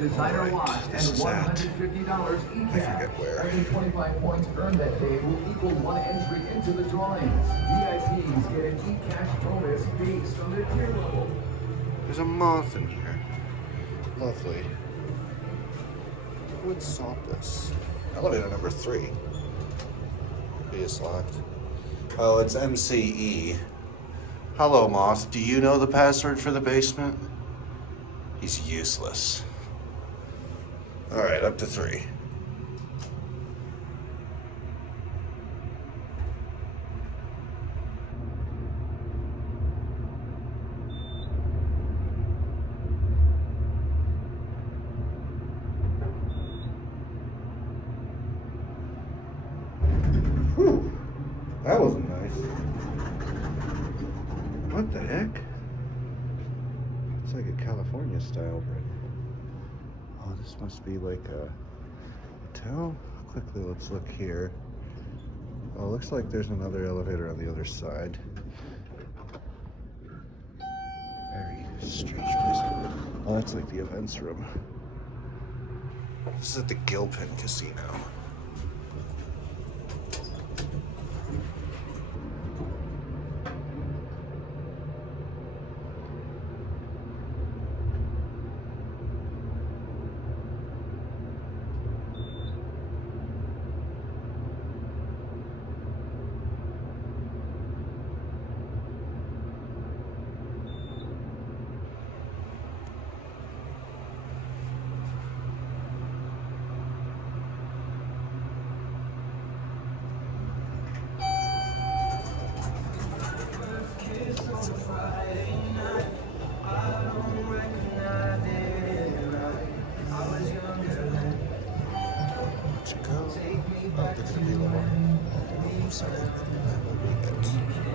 designer watch and this is at, $150 I forget where. Every 25 points earned that day will equal one entry into the drawings. VIPs get an e-cash bonus based on their tier level. There's a moth in here. Lovely. Who would stop this? Elevator number 3. Be locked. Oh, it's MCE. Hello, moth. Do you know the password for the basement? He's useless. Alright, up to 3. Whew. That wasn't nice. What the heck? It's like a California style bread. Oh, this must be like a hotel. Quickly, let's look here. Oh, looks like there's another elevator on the other side. Very strange place. Oh, that's like the events room. This is at the Gilpin Casino. Let's go. Oh, they're gonna be a little. Sorry, that will be it.